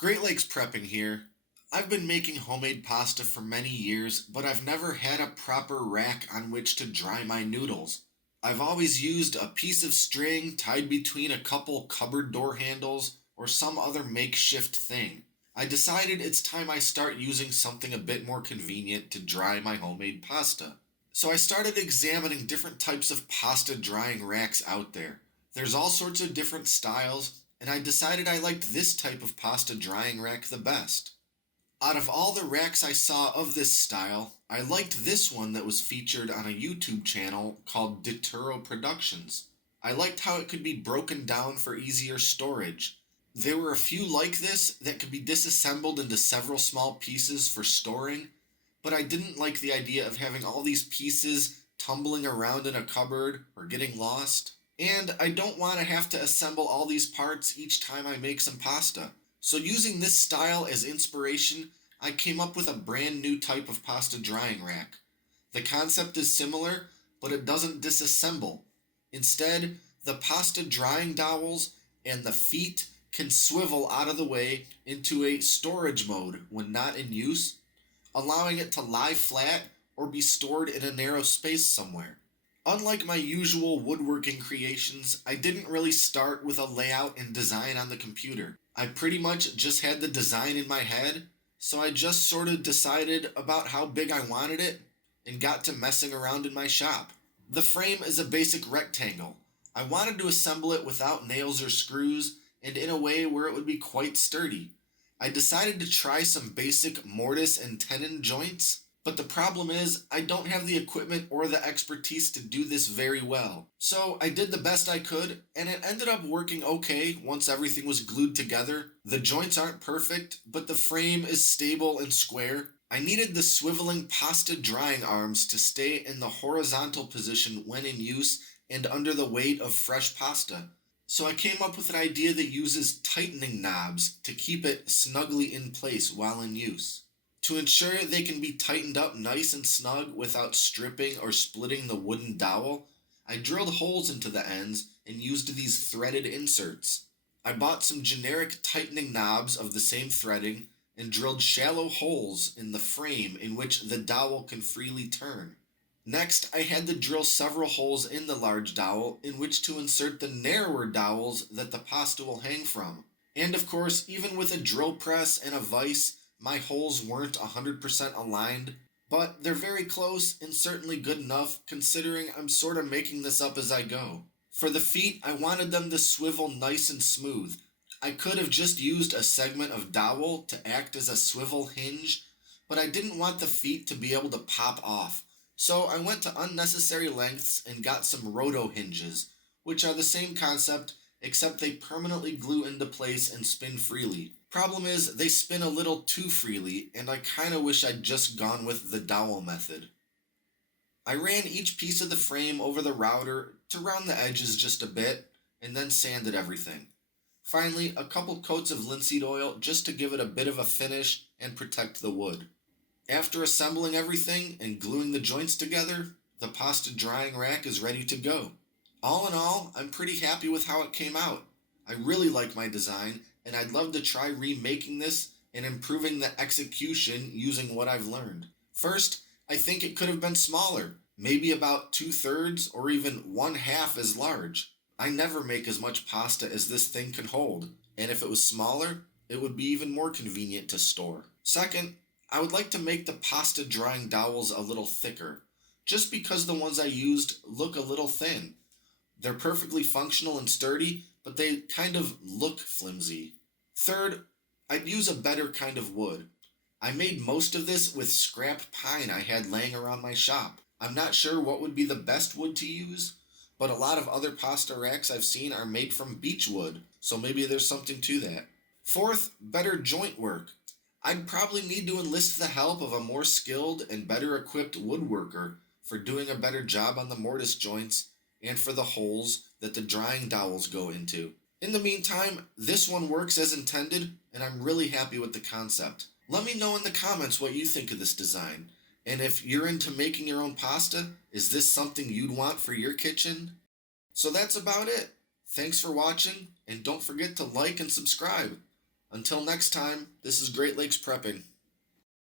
Great Lakes Prepping here. I've been making homemade pasta for many years, but I've never had a proper rack on which to dry my noodles. I've always used a piece of string tied between a couple cupboard door handles or some other makeshift thing. I decided it's time I start using something a bit more convenient to dry my homemade pasta. So I started examining different types of pasta drying racks out there. There's all sorts of different styles, and I decided I liked this type of pasta drying rack the best. Out of all the racks I saw of this style, I liked this one that was featured on a YouTube channel called Deturo Productions. I liked how it could be broken down for easier storage. There were a few like this that could be disassembled into several small pieces for storing, but I didn't like the idea of having all these pieces tumbling around in a cupboard or getting lost. And I don't want to have to assemble all these parts each time I make some pasta. So using this style as inspiration, I came up with a brand new type of pasta drying rack. The concept is similar, but it doesn't disassemble. Instead, the pasta drying dowels and the feet can swivel out of the way into a storage mode when not in use, allowing it to lie flat or be stored in a narrow space somewhere. Unlike my usual woodworking creations, I didn't really start with a layout and design on the computer. I pretty much just had the design in my head, so I just sort of decided about how big I wanted it and got to messing around in my shop. The frame is a basic rectangle. I wanted to assemble it without nails or screws and in a way where it would be quite sturdy. I decided to try some basic mortise and tenon joints, but the problem is I don't have the equipment or the expertise to do this very well. So I did the best I could, and it ended up working okay once everything was glued together. The joints aren't perfect, but the frame is stable and square. I needed the swiveling pasta drying arms to stay in the horizontal position when in use and under the weight of fresh pasta. So I came up with an idea that uses tightening knobs to keep it snugly in place while in use. To ensure they can be tightened up nice and snug without stripping or splitting the wooden dowel, I drilled holes into the ends and used these threaded inserts. I bought some generic tightening knobs of the same threading and drilled shallow holes in the frame in which the dowel can freely turn. Next, I had to drill several holes in the large dowel in which to insert the narrower dowels that the pasta will hang from. And of course, even with a drill press and a vise, my holes weren't 100% aligned, but they're very close and certainly good enough considering I'm sort of making this up as I go. For the feet, I wanted them to swivel nice and smooth. I could have just used a segment of dowel to act as a swivel hinge, but I didn't want the feet to be able to pop off. So I went to unnecessary lengths and got some Roto Hinges, which are the same concept except they permanently glue into place and spin freely. Problem is, they spin a little too freely, and I kinda wish I'd just gone with the dowel method. I ran each piece of the frame over the router to round the edges just a bit, and then sanded everything. Finally, a couple coats of linseed oil just to give it a bit of a finish and protect the wood. After assembling everything and gluing the joints together, the pasta drying rack is ready to go. All in all, I'm pretty happy with how it came out. I really like my design, and I'd love to try remaking this and improving the execution using what I've learned. First, I think it could have been smaller, maybe about 2/3 or even 1/2 as large. I never make as much pasta as this thing can hold, and if it was smaller, it would be even more convenient to store. Second, I would like to make the pasta drying dowels a little thicker, just because the ones I used look a little thin. They're perfectly functional and sturdy, but they kind of look flimsy. Third, I'd use a better kind of wood. I made most of this with scrap pine I had laying around my shop. I'm not sure what would be the best wood to use, but a lot of other pasta racks I've seen are made from beech wood, so maybe there's something to that. Fourth, better joint work. I'd probably need to enlist the help of a more skilled and better equipped woodworker for doing a better job on the mortise joints and for the holes that the drying dowels go into. In the meantime, this one works as intended, and I'm really happy with the concept. Let me know in the comments what you think of this design, and if you're into making your own pasta, is this something you'd want for your kitchen? So that's about it. Thanks for watching, and don't forget to like and subscribe. Until next time, this is Great Lakes Prepping.